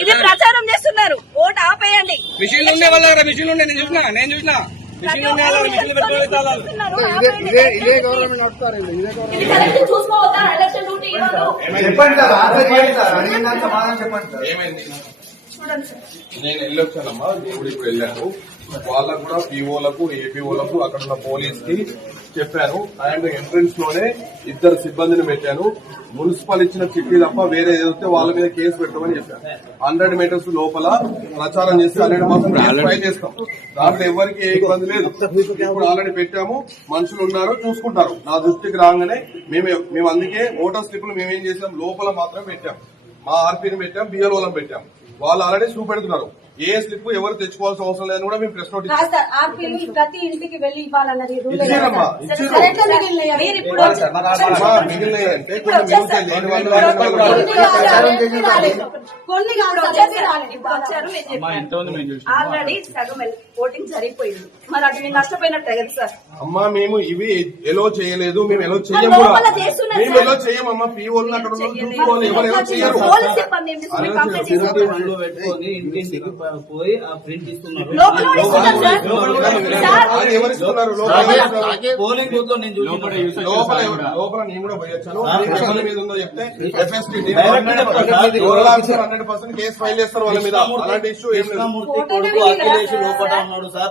ఇది ప్రచారం చేస్తున్నారు. ఓటు ఆపేయండి. మిషన్లు ఉండే వాళ్ళ మిషన్లు ఉండే నేను చూసినా మిషన్ ఉండే వాళ్ళ మిషన్లు నేను వెళ్ళొచ్చానమ్మా. ఇప్పుడు వెళ్ళాను. వాళ్ళకు కూడా పీఓలకు ఏపీఓలకు అక్కడ ఉన్న పోలీస్ కి చెప్పాను. అండ్ ఎంట్రన్స్ లోనే 2 సిబ్బందిని పెట్టాను. మున్సిపల్ ఇచ్చిన చిట్టి తప్ప వేరే ఏదైతే వాళ్ళ మీద కేసు పెట్టమని చెప్పాను. 100 మీటర్స్ లోపల ప్రచారం చేసి 100% ఫైల్ చేస్తాం. దాంట్లో ఎవరికి ఏ ఇబ్బంది లేదు. ఇప్పుడు ఆల్రెడీ పెట్టాము. మనుషులు ఉన్నారు, చూసుకుంటారు. నా దృష్టికి రాగానే మేము అందుకే ఓటర్ స్లిప్లు మేమేం చేసాం, లోపల మాత్రం పెట్టాం. మా ఆర్పీని పెట్టాం, బిఎల్ఓలను పెట్టాం. వాళ్ళు ఆల్రెడీ చూపెడుతున్నారు. ఏ స్లిప్ ఎవరు తెచ్చుకోవాల్సిన అవసరం లేదని కూడా మేము ప్రెస్ నోట్ ప్రతి ఇంటికి వెళ్ళి ఇవ్వాలన్నది ఇచ్చారమ్మా. మిగిలినాయంటే ఆల్రెడీ సగం ఓటింగ్ సరిపోయింది. మరి అది మేము నష్టపోయినట్టే కదా సార్. అమ్మా మేము ఇవి ఎలో చేయలేదు. మేము ఎలో చేయము కూడా. మేము ఎలో చేయమమ్మా. పీఓలు అక్కడ చూసుకోవాలి. ఎవరు ఎలో చేయరు. పోయి ఆ ప్రింట్ ఇస్తున్నారు. పోలింగ్ బూత్ లో నేను లోపల నేను కూడా పోయొచ్చాను. మీద ఉందో చెప్తే 100% కేసు ఫైల్ చేస్తారు వాళ్ళ మీద. అలాంటి ఇష్యూ ఏం లేదు. అఖిలేష్ లోపల ఉన్నాడు సార్.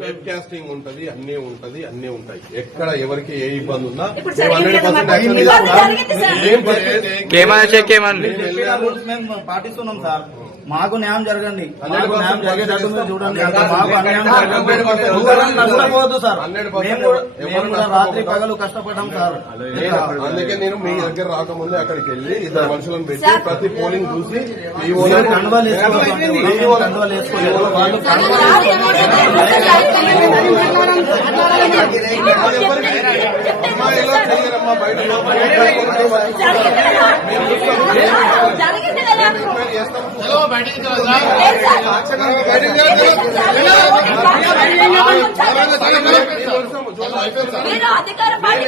వెబ్ కాస్టింగ్ ఉంటది, అన్ని ఉంటాయి. ఎక్కడ ఎవరికి ఏ ఇబ్బంది ఉన్నా 100% మేము పాటిస్తున్నాం సార్. మాకు న్యాయం జరగండి. మాకు న్యాయం జరిగేటట్టు మీరు చూడండి. మాకు అన్యాయం నష్టపోవద్దు సార్. మేము కూడా రాత్రి పగలు కష్టపడ్డాం సార్. అందుకే నేను మీ దగ్గర రాకముందే అక్కడికి వెళ్లి 2 మనుషులను పెట్టి ప్రతి పోలింగ్ చూసి కండువాలు వేసుకోలేదు. వాళ్ళు అమ్మాయిలో బయట అధికార పార్టీ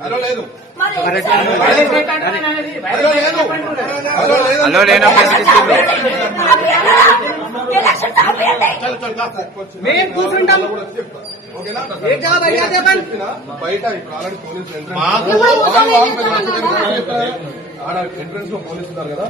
అందరూ లేదు. హలో లేనా మేము కూర్చుంటాం. బయట ఇప్పుడు ఆల్రెడీ పోలీసులు ఎంట్రన్స్ లో పోలీసులు ఉన్నారు కదా.